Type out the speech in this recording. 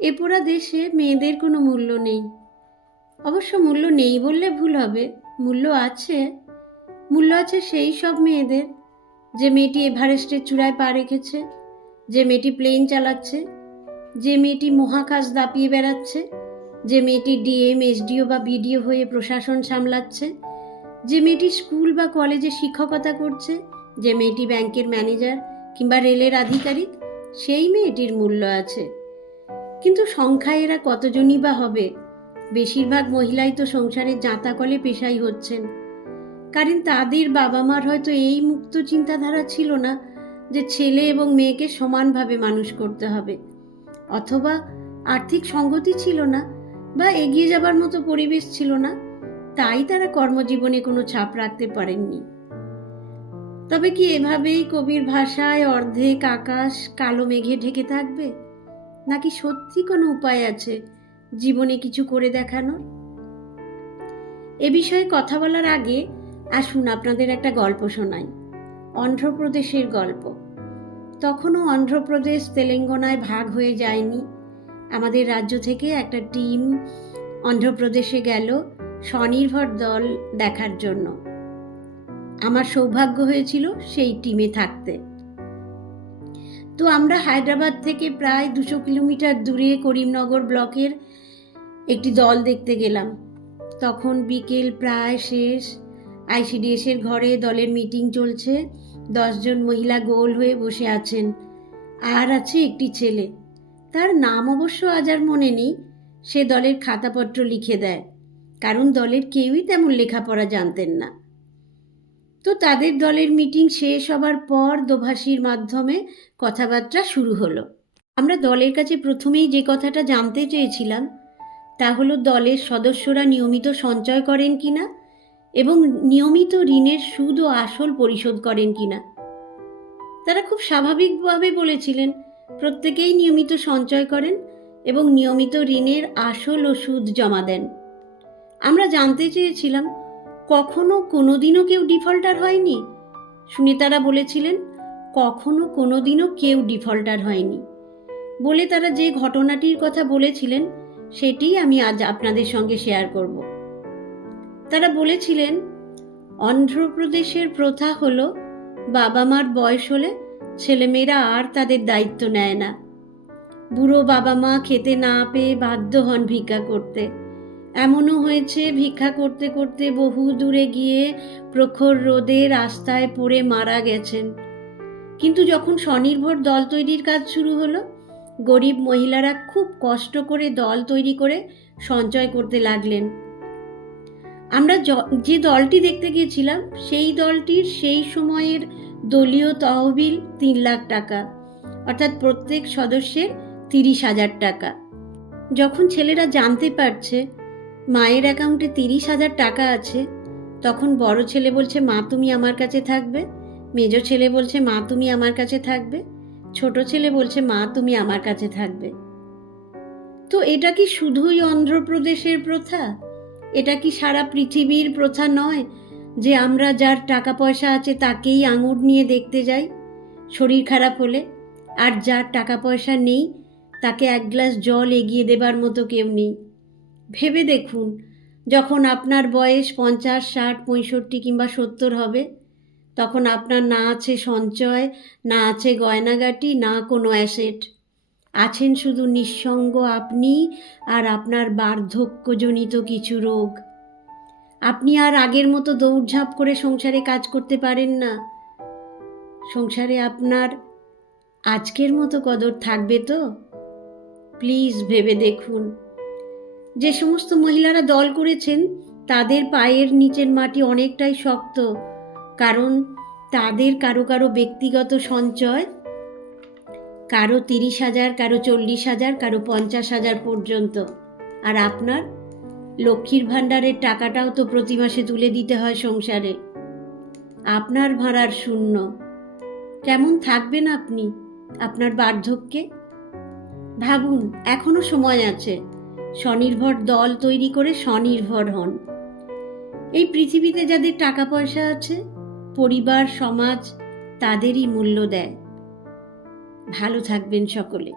এ পোড়া দেশে মেয়েদের কোনো মূল্য নেই। অবশ্য মূল্য নেই বললে ভুল হবে, মূল্য আছে। মূল্য আছে সেই সব মেয়েদের, যে মেয়েটি এভারেস্টের চূড়ায় পা রেখেছে, যে মেয়েটি প্লেন চালাচ্ছে, যে মেয়েটি মহাকাশ দাপিয়ে বেড়াচ্ছে, যে মেয়েটি ডিএম, এসডিও বা বিডিও হয়ে প্রশাসন সামলাচ্ছে, যে মেয়েটি স্কুল বা কলেজে শিক্ষকতা করছে, যে মেয়েটি ব্যাংকের ম্যানেজার কিংবা রেলের আধিকারিক, সেই মেয়েটির মূল্য আছে। কিন্তু সংখ্যায় এরা কতজনই বা হবে? বেশিরভাগ মহিলাই তো সংসারের জাঁতাকলে পেশাই হচ্ছেন, কারণ তাদের বাবা মার হয়তো এই মুক্ত চিন্তাধারা ছিল না যে ছেলে এবং মেয়েকে সমানভাবে মানুষ করতে হবে, অথবা আর্থিক সঙ্গতি ছিল না, বা এগিয়ে যাবার মতো পরিবেশ ছিল না, তাই তারা কর্মজীবনে কোনো ছাপ রাখতে পারেননি। তবে কি এভাবেই কবির ভাষায় অর্ধেক আকাশ কালো মেঘে ঢেকে থাকবে, নাকি সত্যি কোনো উপায় আছে জীবনে কিছু করে দেখানোর? এ বিষয়ে কথা বলার আগে আসুন আপনাদের একটা গল্প শোনাই, অন্ধ্রপ্রদেশের গল্প। তখনও অন্ধ্রপ্রদেশ তেলেঙ্গানায় ভাগ হয়ে যায়নি। আমাদের রাজ্য থেকে একটা টিম অন্ধ্রপ্রদেশে গেল স্বনির্ভর দল দেখার জন্য। আমার সৌভাগ্য হয়েছিল সেই টিমে থাকতে। তো আমরা হায়দ্রাবাদ থেকে প্রায় 200 কিলোমিটার দূরে করিমনগর ব্লকের একটি দল দেখতে গেলাম। তখন বিকেল প্রায় শেষ। আইসিডিএসের ঘরে দলের মিটিং চলছে। 10 জন মহিলা গোল হয়ে বসে আছেন, আর আছে একটি ছেলে। তার নাম অবশ্য আজ আর মনে নেই। সে দলের খাতাপত্র লিখে দেয়, কারণ দলের কেউই তেমন লেখাপড়া জানতেন না। তো তাদের দলের মিটিং শেষ হবার পর দোভাষীর মাধ্যমে কথাবার্তা শুরু হলো। আমরা দলের কাছে প্রথমেই যে কথাটা জানতে চেয়েছিলাম তা হলো দলের সদস্যরা নিয়মিত সঞ্চয় করেন কিনা এবং নিয়মিত ঋণের সুদ ও আসল পরিশোধ করেন কিনা। তারা খুব স্বাভাবিকভাবে বলেছিলেন প্রত্যেকেই নিয়মিত সঞ্চয় করেন এবং নিয়মিত ঋণের আসল ও সুদ জমা দেন। আমরা জানতে চেয়েছিলাম কখনো কোনোদিনও কেউ ডিফল্টার হয়নি। শুনে তারা বলেছিলেন কখনো কোনোদিনও কেউ ডিফল্টার হয়নি। বলে তারা যে ঘটনাটির কথা বলেছিলেন সেটি আমি আজ আপনাদের সঙ্গে শেয়ার করব। তারা বলেছিলেন অন্ধ্রপ্রদেশের প্রথা হলো বাবা মার বয়স হলে ছেলেমেয়েরা আর তাদের দায়িত্ব নেয় না। বুড়ো বাবা মা খেতে না পেয়ে বাধ্য হন ভিক্ষা করতে। এমনও হয়েছে ভিক্ষা করতে করতে বহু দূরে গিয়ে প্রখর রোদে রাস্তায় পড়ে মারা গেছেন। কিন্তু যখন স্বনির্ভর দল তৈরির কাজ শুরু হলো, গরিব মহিলারা খুব কষ্ট করে দল তৈরি করে সঞ্চয় করতে লাগলেন। আমরা যে দলটি দেখতে গিয়েছিলাম সেই দলটির সেই সময়ের দলীয় তহবিল 3 লাখ টাকা, অর্থাৎ প্রত্যেক সদস্যের 30,000 টাকা। যখন ছেলেরা জানতে পারছে মায়ের অ্যাকাউন্টে 30,000 টাকা আছে, তখন বড় ছেলে বলছে মা তুমি আমার কাছে থাকবে, মেজো ছেলে বলছে মা তুমি আমার কাছে থাকবে, ছোট ছেলে বলছে মা তুমি আমার কাছে থাকবে। তো এটা কি শুধুই অন্ধ্রপ্রদেশের প্রথা? এটা কি সারা পৃথিবীর প্রথা নয় যে আমরা যার টাকা পয়সা আছে তাকেই আঙুর নিয়ে দেখতে যাই শরীর খারাপ হলে, আর যার টাকা পয়সা নেই তাকে এক গ্লাস জল এগিয়ে দেবার মতো কেউ নেই? ভেবে দেখুন, যখন আপনার বয়স 50, 60, 65 কিংবা 70 হবে, তখন আপনার না আছে সঞ্চয়, না আছে গয়নাগাটি, না কোনো অ্যাসেট। আছেন শুধু নিঃসঙ্গ আপনি আর আপনার বার্ধক্যজনিত কিছু রোগ। আপনি আর আগের মতো দৌড়ঝাঁপ করে সংসারে কাজ করতে পারেন না। সংসারে আপনার আজকের মতো কদর থাকবে তো? প্লিজ ভেবে দেখুন। যে সমস্ত মহিলারা দল করেছেন তাদের পায়ের নিচের মাটি অনেকটাই শক্ত, কারণ তাদের কারো কারো ব্যক্তিগত সঞ্চয়, কারো 30,000, কারো 40,000, কারো 50,000 পর্যন্ত। আর আপনার লক্ষ্মীর ভাণ্ডারের টাকাটাও তো প্রতি মাসে তুলে দিতে হয় সংসারে। আপনার ভাড়ার শূন্য। কেমন থাকবেন আপনি আপনার বার্ধক্যে? ভাবুন, এখনো সময় আছে। স্বনির্ভর দল তৈরি করে স্বনির্ভর হন। এই পৃথিবীতে যাদের টাকা পয়সা আছে, পরিবার সমাজ তাদেরই মূল্য দেয়। ভালো থাকবেন সকলে।